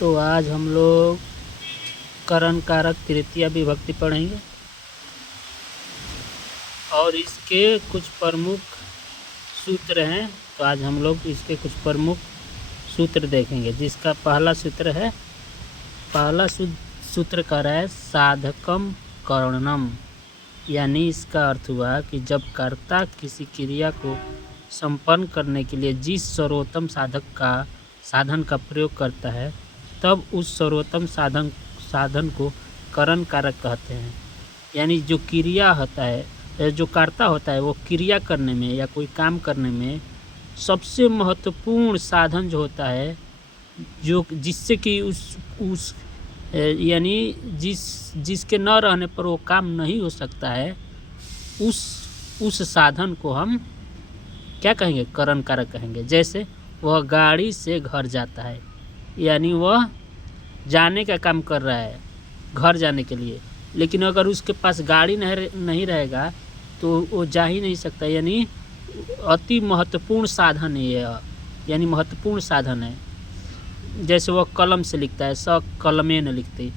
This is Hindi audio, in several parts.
तो आज हम लोग करण कारक तृतीया विभक्ति पढ़ेंगे और इसके कुछ प्रमुख सूत्र हैं। तो आज हम लोग इसके कुछ प्रमुख सूत्र देखेंगे, जिसका पहला सूत्र है, सूत्र कह रहा है साधकम करणम, यानी इसका अर्थ हुआ कि जब कर्ता किसी क्रिया को संपन्न करने के लिए जिस सर्वोत्तम साधन का प्रयोग करता है, तब उस सर्वोत्तम साधन को करण कारक कहते हैं। यानी जो क्रिया होता है, जो कर्ता होता है, वो क्रिया करने में या कोई काम करने में सबसे महत्वपूर्ण साधन जो होता है, जो जिससे कि उस यानी जिसके न रहने पर वो काम नहीं हो सकता है, उस साधन को हम क्या कहेंगे? करण कारक कहेंगे। जैसे वह गाड़ी से घर जाता है, यानी वह जाने का काम कर रहा है घर जाने के लिए, लेकिन अगर उसके पास गाड़ी नहीं रहेगा तो वो जा ही नहीं सकता। यानी अति महत्वपूर्ण साधन है यह, यानी महत्वपूर्ण साधन है। जैसे वह कलम से लिखता है, स कलमे न लिखते,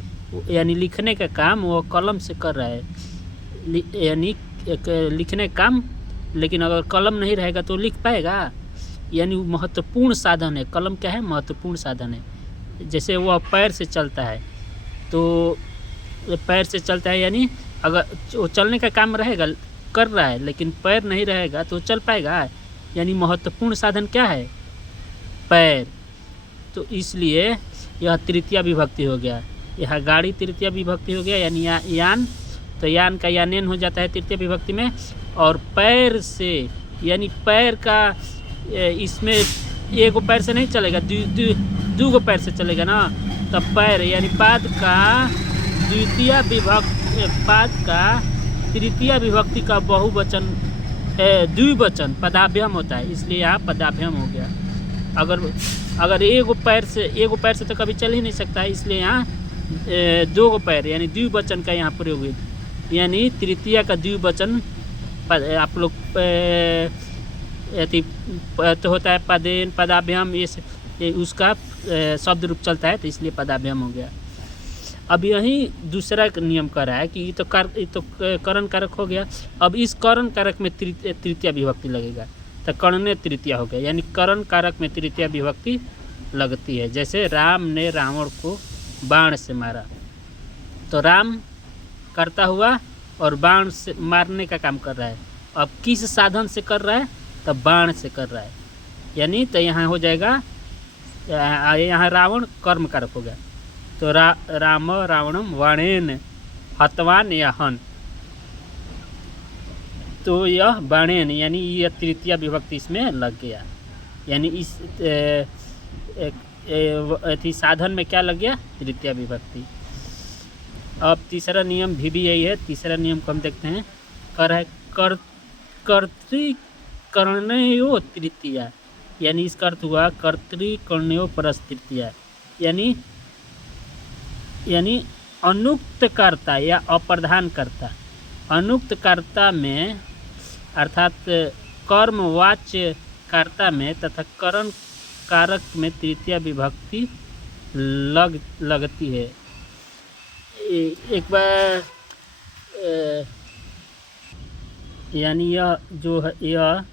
यानी लिखने का काम वह कलम से कर रहा है, यानी लिखने का काम, लेकिन अगर कलम नहीं रहेगा तो लिख पाएगा? यानी महत्वपूर्ण साधन है। कलम क्या है? महत्वपूर्ण साधन है। जैसे वह पैर से चलता है, तो पैर से चलता है, यानी अगर वो चलने का काम रहेगा, कर रहा है, लेकिन पैर नहीं रहेगा तो चल पाएगा? यानी महत्वपूर्ण साधन क्या है? पैर। तो इसलिए यह तृतीया विभक्ति हो गया। यह गाड़ी तृतीया विभक्ति हो गया, यानी यान, तो यान का यानेन हो जाता है तृतीया विभक्ति में। और पैर से, यानी पैर का, इसमें एगो पैर से नहीं चलेगा, दू गो पैर से चलेगा ना, तब पैर यानी पाद का तृतीया विभक्ति का बहुवचन द्विवचन पदाभ्यम होता है, इसलिए यहाँ पदाभ्यम हो गया। अगर एगो पैर से तो कभी चल ही नहीं सकता है, इसलिए यहाँ दो गो पैर यानी द्विवचन का यहाँ प्रयोग हुआ, यानी तृतीया का द्विवचन आप लोग तो होता है पदेन, पदाभ्यम, ये उसका शब्द रूप चलता है, तो इसलिए पदाभ्यम हो गया। अब यही दूसरा नियम कर रहा है कि ये तो करण कारक हो गया। अब इस करण कारक में तृतीया विभक्ति लगेगा, तो कर्णे तृतीया हो गया, यानी करण कारक में तृतीया विभक्ति लगती है। जैसे राम ने रावण को बाण से मारा, तो राम करता हुआ और बाण से मारने का काम कर रहा है। अब किस साधन से कर रहा है? तो बाण से कर रहा है, यानी तो यहाँ हो जाएगा, यहाँ रावण कर्म कारक हो गया, तो राम रावणम वाणेन हतवान या हन, तो यह बाणेन यानी यह तृतीया विभक्ति इसमें लग गया। यानी इस साधन में क्या लग गया? तृतीया विभक्ति। अब तीसरा नियम भी यही है। तीसरा नियम को हम देखते हैं, कर्तृकर्णयो तृतीया, यानी इसका अर्थ हुआ कर्तृकर्णयो परस तृतीया, यानी अनुक्त कर्ता या अप्रधान कर्ता। अनुक्त कर्ता में अर्थात कर्मवाच्य कर्ता में तथा करण कारक में तृतीया विभक्ति लगती है। एक बार यानी यह जो है, यह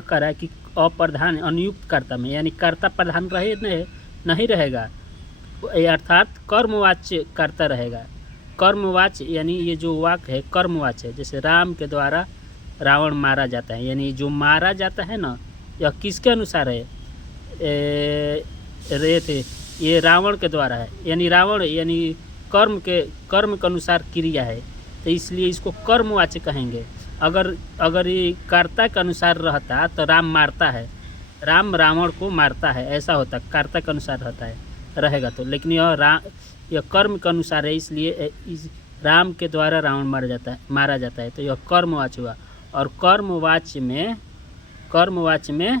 कह रहा है कि अप्रधान अनुयुक्त कर्ता में, यानी कर्ता प्रधान नहीं रहेगा, अर्थात कर्मवाच्य कर्ता रहेगा। कर्मवाच्य यानी ये जो वाक्य है कर्मवाच्य है। जैसे राम के द्वारा रावण मारा जाता है, यानी जो मारा जाता है ना, यह किसके अनुसार है? ये रावण के द्वारा है, यानी रावण यानी कर्म के अनुसार क्रिया है, तो इसलिए इसको कर्मवाच्य कहेंगे। अगर ये कर्ता के अनुसार रहता तो राम मारता है, राम रावण को मारता है, ऐसा होता, कर्ता के अनुसार रहेगा तो। लेकिन यह कर्म के अनुसार है, इसलिए इस राम के द्वारा रावण मारा जाता है, तो यह कर्मवाच्य हुआ। और कर्मवाच्य में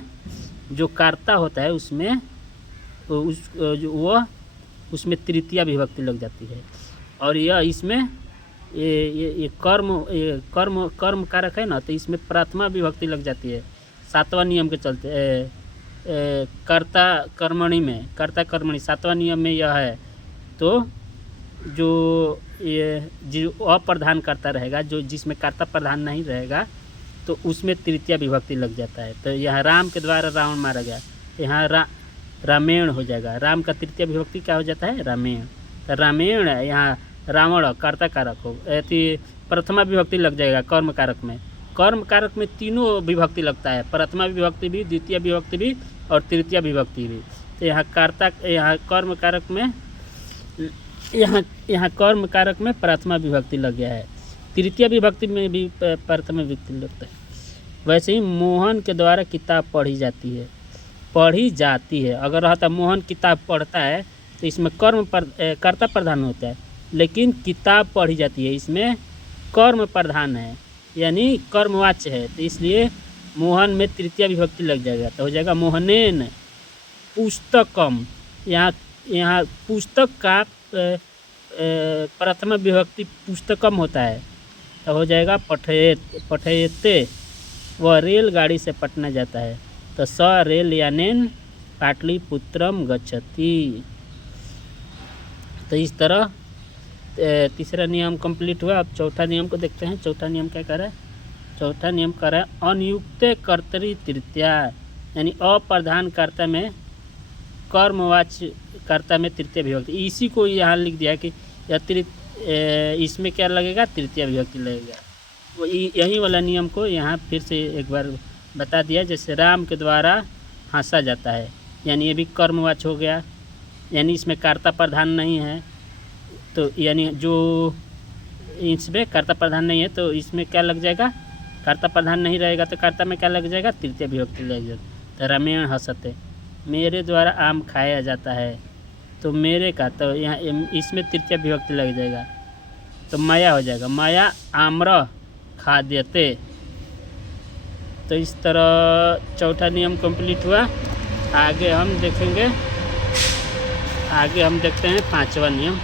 जो कर्ता होता है उसमें उसमें तृतीया विभक्ति लग जाती है। और यह इसमें ये कर्म कारक है ना, तो इसमें प्रथमा विभक्ति लग जाती है। सातवां नियम के चलते कर्ता कर्मणि सातवां नियम में यह है, तो जो ये जो अप्रधान कर्ता रहेगा, जो जिसमें कर्ता प्रधान नहीं रहेगा, तो उसमें तृतीया विभक्ति लग जाता है। तो यहाँ राम के द्वारा रावण मारा गया, यहाँ रामेण हो जाएगा। राम का तृतीय विभक्ति क्या हो जाता है? रामेण। तो रामेण यहाँ रावण कर्ता कारक हो, प्रथमा विभक्ति लग जाएगा कर्म कारक में। कर्म कारक में तीनों विभक्ति लगता है, प्रथमा विभक्ति भी, द्वितीय विभक्ति भी और तृतीय विभक्ति भी। तो यहाँ कर्म कारक में यहाँ कर्म कारक में प्रथमा विभक्ति लग गया है, तृतीय विभक्ति में भी प्रथमा विभक्ति लगता है। वैसे ही मोहन के द्वारा किताब पढ़ी जाती है। अगर रहता मोहन किताब पढ़ता है तो इसमें कर्ता प्रधान होता है, लेकिन किताब पढ़ी जाती है, इसमें कर्म प्रधान है, यानी कर्मवाच्य है, तो इसलिए मोहन में तृतीय विभक्ति लग जाएगा। तो हो जाएगा मोहनेन पुस्तकम। यहाँ पुस्तक का प्रथम विभक्ति पुस्तकम होता है, तो हो जाएगा पठयते। वह रेलगाड़ी से पटना जाता है, तो स रेलयानेन पाटलिपुत्रम गच्छति। तो इस तरह तीसरा नियम कंप्लीट हुआ। अब चौथा नियम को देखते हैं। चौथा नियम क्या कर रहा है? चौथा नियम कर रहा है अनियुक्त कर्तरी तृतीया, यानी अप्रधान कर्ता में कर्मवाच्य कर्ता में तृतीय विभक्ति। इसी को यहाँ लिख दिया कि इसमें क्या लगेगा? तृतीय विभक्ति लगेगा। वो यही वाला नियम को यहाँ फिर से एक बार बता दिया। जैसे राम के द्वारा हंसा जाता है, यानी ये भी कर्मवाच्य हो गया, यानी इसमें कर्ता प्रधान नहीं है, तो यानी जो इसमें कर्ता प्रधान नहीं है तो इसमें क्या लग जाएगा? कर्ता प्रधान नहीं रहेगा तो कर्ता में क्या लग जाएगा? तृतीय विभक्ति लग जाएगा। तो रामेण हंसते, मेरे द्वारा आम खाया जाता है, तो मेरे का तो यहाँ इसमें तृतीय विभक्ति लग जाएगा, तो माया हो जाएगा। माया आम्र खाद्यते। तो इस तरह चौथा नियम कंप्लीट हुआ। आगे हम देखते हैं पांचवा नियम।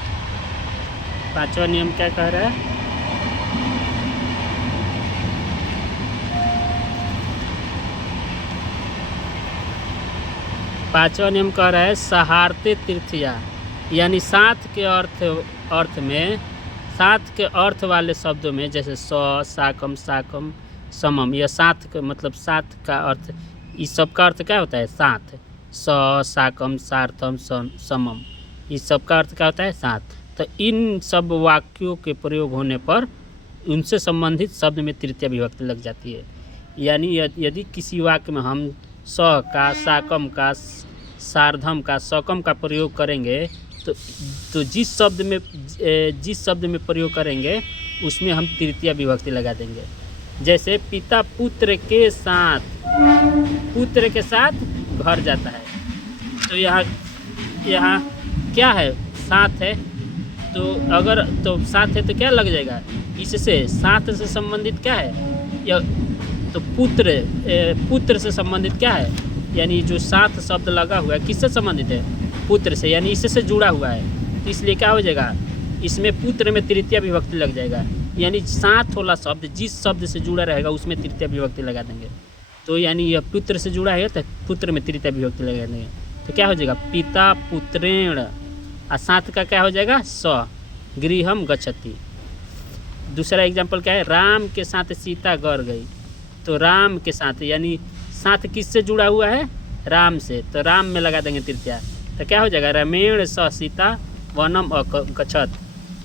पांचवा नियम क्या कह रहा है? पांचवा नियम कह रहा है सहारते तीर्थया, यानी साथ के अर्थ में, साथ के अर्थ वाले शब्दों में, जैसे साकम साकम समम, यह साथ का मतलब साथ का अर्थ, इस सब का अर्थ क्या होता है? साथ। साकम सार्थम समम, इस सब का अर्थ क्या होता है? साथ। तो इन सब वाक्यों के प्रयोग होने पर उनसे संबंधित शब्द में तृतीय विभक्ति लग जाती है। यानी यदि किसी वाक्य में हम स का, साकम का, सार्धम का, सकम का प्रयोग करेंगे तो जिस शब्द में प्रयोग करेंगे उसमें हम तृतीय विभक्ति लगा देंगे। जैसे पिता पुत्र के साथ घर जाता है, तो यहाँ क्या है? साथ है, तो अगर तो साथ है तो क्या लग जाएगा? इससे साथ से संबंधित क्या है? या तो पुत्र से संबंधित क्या है? यानी जो साथ शब्द लगा हुआ है किससे संबंधित है? पुत्र से, यानी इससे जुड़ा हुआ है, तो इसलिए क्या हो जाएगा? इसमें पुत्र में तृतीय विभक्ति लग जाएगा। यानी साथ वाला शब्द जिस शब्द से जुड़ा रहेगा उसमें तृतीय विभक्ति लगा देंगे। तो यानी यह पुत्र से जुड़ा है तो पुत्र में तृतीय विभक्ति लगा देंगे, तो क्या हो जाएगा? पिता पुत्रेण। और साथ का क्या हो जाएगा? स गृहम गच्छति। दूसरा एग्जाम्पल क्या है? राम के साथ सीता घर गई, तो राम के साथ, यानी साथ किससे जुड़ा हुआ है? राम से, तो राम में लगा देंगे तृतीया, तो क्या हो जाएगा? रामेण स सीता वनम गच्छत।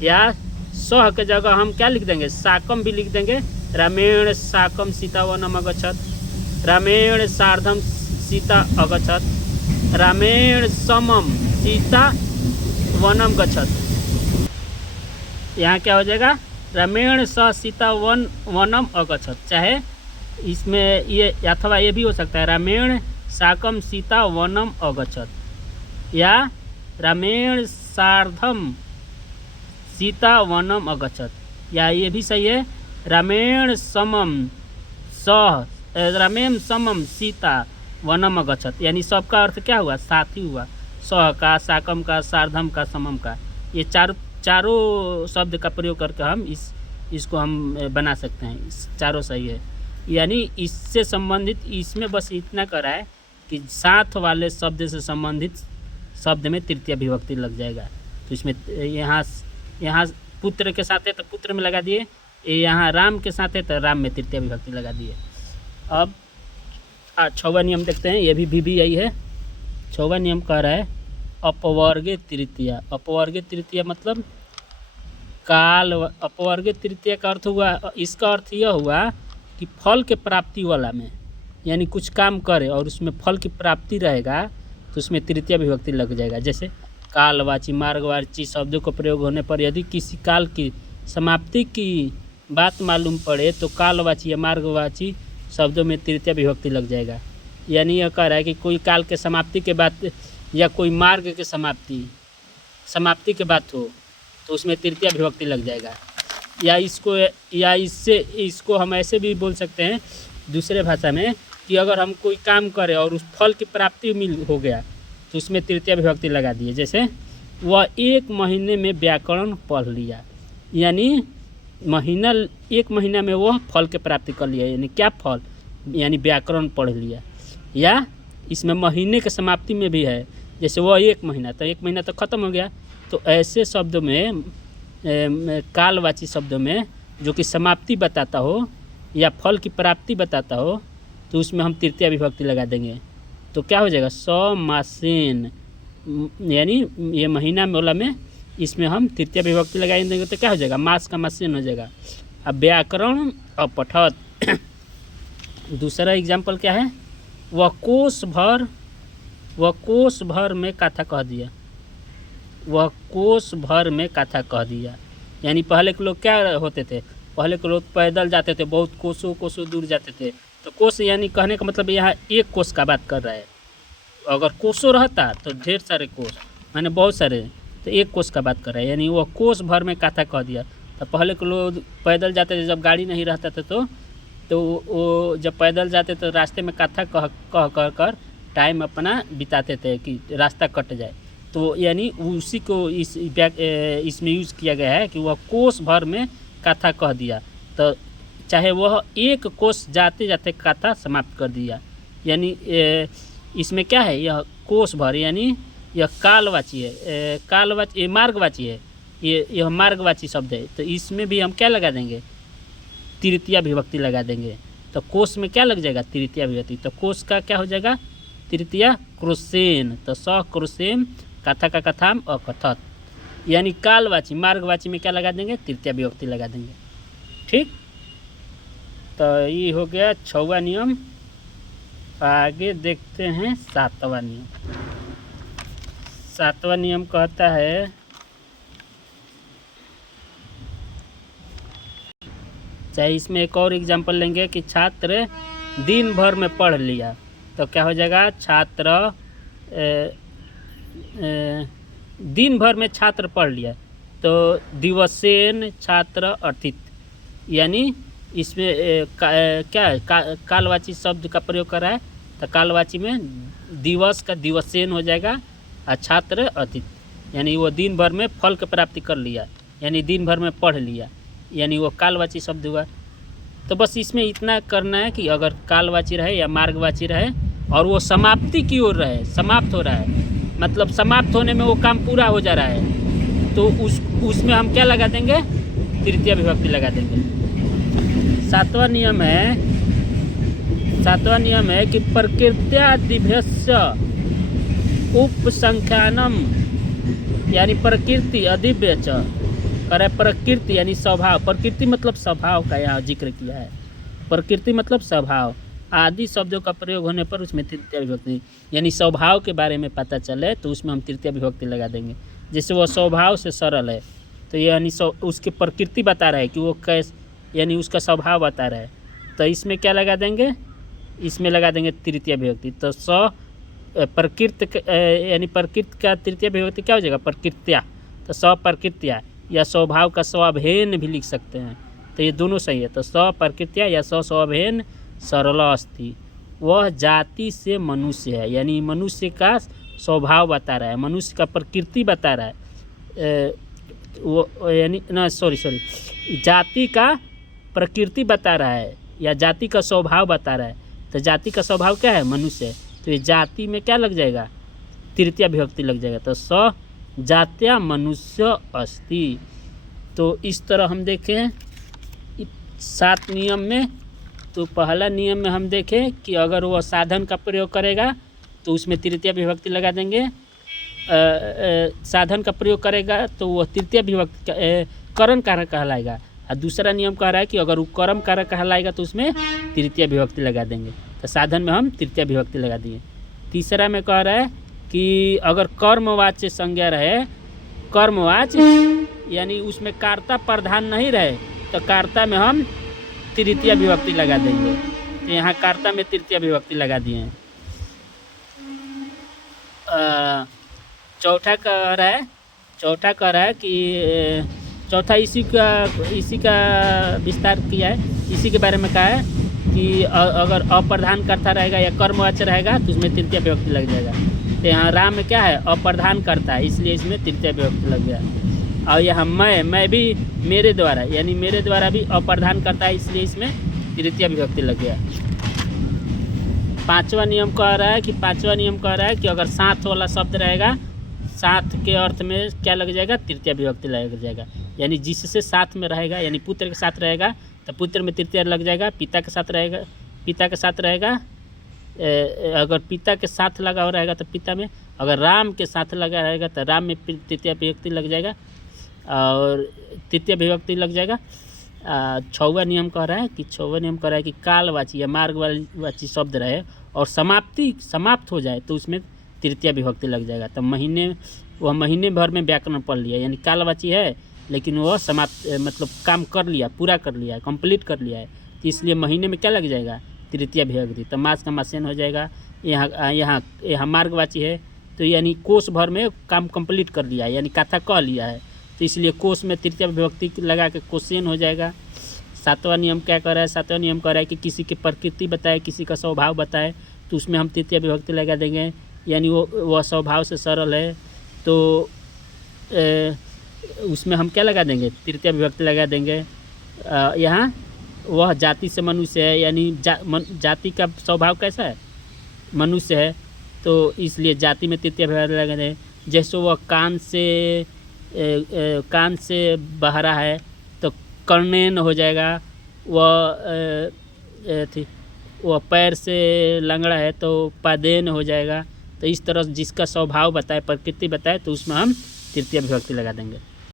या सह के जगह हम क्या लिख देंगे? साकम भी लिख देंगे। रामेण साकम सीता वनम अगच्छत, रामेण सार्धम सीता अगच्छत, रामेण समम सीता वनम गच्छत। यहाँ क्या हो जाएगा? रामेण स सीता वनम अगच्छत। चाहे इसमें ये अथवा ये भी हो सकता है, रामेण साकम सीता वनम अगच्छत, या रामेण सार्धम सीता वनम अगच्छत, या ये भी सही है, रामेण समम सीता वनम अगच्छत। यानी सबका अर्थ क्या हुआ? साथ ही हुआ। सह का, साकम का, सार्धम का, समम का, ये चारों शब्द का प्रयोग करके हम इसको हम बना सकते हैं। चारों सही है। यानी इससे संबंधित इसमें बस इतना करा है कि साथ वाले शब्द से संबंधित शब्द में तृतीय विभक्ति लग जाएगा। तो इसमें यहाँ यहाँ पुत्र के साथ है तो पुत्र में लगा दिए, यहाँ राम के साथ है तो राम में तृतीय विभक्ति लगा दिए। अब 6वां नियम देखते हैं, ये भी यही है। 6वां नियम कह रहा है अपवर्गे तृतीया। अपवर्गे तृतीया मतलब काल। अपवर्गे तृतीया का अर्थ हुआ, इसका अर्थ यह हुआ कि फल के प्राप्ति वाला में, यानी कुछ काम करे और उसमें फल की प्राप्ति रहेगा तो उसमें तृतीय विभक्ति लग जाएगा। जैसे कालवाची मार्गवाची शब्दों का प्रयोग होने पर यदि किसी काल की समाप्ति की बात मालूम पड़े तो कालवाची या मार्गवाची शब्दों में तृतीय विभक्ति लग जाएगा। यानी यह कह रहा है कि कोई काल के समाप्ति के बाद या कोई मार्ग के समाप्ति के बात हो तो उसमें तृतीय विभक्ति लग जाएगा। या इसको हम ऐसे भी बोल सकते हैं दूसरे भाषा में कि अगर हम कोई काम करें और उस फल की प्राप्ति हो गया तो उसमें तृतीय विभक्ति लगा दिए। जैसे वह 1 महीने में व्याकरण पढ़ लिया, यानी एक महीना में वह फल के प्राप्ति कर लिया। यानी क्या फल, यानी व्याकरण पढ़ लिया। या इसमें महीने के समाप्ति में भी है, जैसे वह 1 महीना, तो 1 महीना तो ख़त्म हो गया। तो ऐसे शब्दों में कालवाची शब्दों में जो कि समाप्ति बताता हो या फल की प्राप्ति बताता हो तो उसमें हम तृतीय विभक्ति लगा देंगे। तो क्या हो जाएगा, मासेन, यानी ये महीना वाला में इसमें हम तृतीय विभक्ति लगा देंगे तो क्या हो जाएगा, मास का मासेन हो जाएगा। अब व्याकरण अपठत। दूसरा एग्जाम्पल क्या है, वह कोष भर में कथा कह दिया। वह कोष भर में कथा कह दिया, यानी पहले के लोग क्या होते थे, पहले के लोग पैदल जाते थे, बहुत कोसों दूर जाते थे। तो कोस यानी कहने का मतलब यहाँ 1 कोस का बात कर रहा है। अगर कोसों रहता तो ढेर सारे कोस, माने बहुत सारे, तो 1 कोस का बात कर रहा है। यानी वह कोस भर में कथा कह दिया। तो पहले के लोग पैदल जाते थे, जब गाड़ी नहीं रहता था तो वो जब पैदल जाते तो रास्ते में कथा कह कर टाइम अपना बिताते थे कि रास्ता कट जाए। तो यानी उसी को इसमें यूज़ किया गया है कि वह कोस भर में कथा कह दिया। तो चाहे वह 1 कोस जाते जाते कथा समाप्त कर दिया। यानी इसमें क्या है, यह कोस भर, यानी यह कालवाची है, मार्गवाची है, यह मार्गवाची शब्द है। तो इसमें भी हम क्या लगा देंगे, तृतीय विभक्ति लगा देंगे। तो कोस में क्या लग जाएगा, तृतीय विभक्ति। तो कोस का क्या हो जाएगा, तृतीय क्रोसेन। तो स क्रोसेन, कथा का कथाम, अकथत। यानी कालवाची मार्गवाची में क्या लगा देंगे, तृतीय विभक्ति लगा देंगे। ठीक, तो ये हो गया 6वां नियम। आगे देखते हैं 7वां नियम। 7वां नियम कहता है, चाहे इसमें एक और एग्जाम्पल लेंगे कि छात्र दिन भर में पढ़ लिया। तो क्या हो जाएगा, छात्र दिन भर में छात्र पढ़ लिया। तो दिवसेन छात्र अर्थित, यानी इसमें क्या है, कालवाची शब्द का प्रयोग कर रहा है। तो कालवाची में दिवस का दिवसेन हो जाएगा और छात्र अर्थित, यानी वो दिन भर में फल की प्राप्ति कर लिया, यानी दिन भर में पढ़ लिया, यानी वो कालवाची शब्द हुआ। तो बस इसमें इतना करना है कि अगर कालवाची रहे या मार्गवाची रहे और वो समाप्ति की ओर रहे, समाप्त हो रहा है, मतलब समाप्त होने में वो काम पूरा हो जा रहा है, तो उसमें हम क्या लगा देंगे, तृतीय विभक्ति लगा देंगे। 7वां नियम है कि प्रकृत्यादिभ्यस्य उपसंख्यानम, यानी प्रकृति अधिव्य च करे, प्रकृति यानी स्वभाव, प्रकृति मतलब स्वभाव का यहाँ जिक्र किया है। प्रकृति मतलब स्वभाव, आदि शब्दों का प्रयोग होने पर उसमें तृतीय विभक्ति, यानी स्वभाव के बारे में पता चले तो उसमें हम तृतीय विभक्ति लगा देंगे। जैसे वो स्वभाव से सरल है, तो यानी उसकी प्रकृति बता रहा है कि वो कैसे, यानी उसका स्वभाव बता रहा है। तो इसमें क्या लगा देंगे, इसमें लगा देंगे तृतीय विभक्ति। तो प्रकृत यानी प्रकृति का तृतीय विभक्ति क्या हो जाएगा, प्रकृत्या। तो प्रकृत्या या स्वभाव का स्वाभेन भी लिख सकते हैं, तो ये दोनों सही है। तो प्रकृत्या या स्वाभेन सरल अस्ति, वह जाति से मनुष्य है, यानी मनुष्य का स्वभाव बता रहा है, मनुष्य का प्रकृति बता रहा है। वो यानी जाति का प्रकृति बता रहा है या जाति का स्वभाव बता रहा है। तो जाति का स्वभाव क्या है, मनुष्य है। तो ये जाति में क्या लग जाएगा, तृतीया विभक्ति लग जाएगा। तो स जात्या मनुष्य अस्ति। तो इस तरह हम देखें 7 नियम में। तो पहला नियम में हम देखें कि अगर वह साधन का प्रयोग करेगा तो उसमें तृतीया विभक्ति लगा देंगे। साधन का प्रयोग करेगा तो वह तृतीया विभक्ति करण कारक कहलाएगा। और दूसरा नियम कह रहा है कि अगर वो कर्म कारक कहलाएगा तो उसमें तृतीया विभक्ति लगा देंगे। तो साधन में हम तृतीया विभक्ति लगा दिए। तीसरा में कह रहा है कि अगर कर्मवाच्य संज्ञा रहे, कर्मवाच्य यानी उसमें कर्ता प्रधान नहीं रहे, तो कर्ता में हम तृतीया विभक्ति लगा देंगे। तो यहाँ कर्ता में तृतीया विभक्ति लगा दिए हैं। चौथा कह रहा है कि चौथा इसी का विस्तार किया है। इसी के बारे में कहा है कि अगर अप्रधान कर्ता रहेगा या कर्मवाच्य रहेगा तो उसमें तृतीया विभक्ति लग जाएगा। तो यहाँ राम में क्या है, अप्रधान कर्ता है, इसलिए इसमें तृतीया विभक्ति लग गया। और यहाँ मैं भी मेरे द्वारा, यानी मेरे द्वारा भी अप्रधान कर्ता है, इसलिए इसमें तृतीया विभक्ति लग गया। पांचवा नियम कह रहा है कि अगर साथ वाला शब्द रहेगा, साथ के अर्थ में क्या लग जाएगा, तृतीया विभक्ति लग जाएगा। यानी जिससे साथ में रहेगा, यानी पुत्र के साथ रहेगा तो पुत्र में तृतीया लग जाएगा। पिता के साथ रहेगा अगर पिता के साथ लगा हो रहेगा तो पिता में, अगर राम के साथ लगा रहेगा तो राम में तृतीया विभक्ति लग जाएगा और तृतीया विभक्ति लग जाएगा। छठवां नियम कह रहा है कि कालवाची या मार्गवाची शब्द रहे और समाप्त हो जाए तो उसमें तृतीया विभक्ति लग जाएगा। तो महीने भर में व्याकरण पढ़ लिया, यानी कालवाची है लेकिन वह समाप्त मतलब काम कर लिया, पूरा कर लिया है, कंप्लीट कर लिया है, तो इसलिए महीने में क्या लग जाएगा, तृतीया विभक्ति। तो मास का मासेन हो जाएगा। यहाँ मार्गवाची है तो यानी कोष भर में काम कंप्लीट कर लिया है, यानी कथा कह लिया है, तो इसलिए कोष में तृतीया विभक्ति लगा के कोसेन हो जाएगा। सातवां नियम क्या कर रहा है कि किसी की प्रकृति बताए, किसी का स्वभाव बताए तो उसमें हम तृतीया विभक्ति लगा देंगे। यानी वह स्वभाव से सरल है तो उसमें हम क्या लगा देंगे, तृतीया विभक्ति लगा देंगे। यहाँ वह जाति से मनुष्य है, यानी जाति का स्वभाव कैसा है, मनुष्य है, तो इसलिए जाति में तृतीया विभक्ति लगा देंगे। जैसे वह कान से बहरा है तो कर्णेन हो जाएगा। वह पैर से लंगड़ा है तो पादेन हो जाएगा। तो इस तरह जिसका स्वभाव बताए, प्रकृति बताए तो उसमें हम तृतीया विभक्ति लगा देंगे।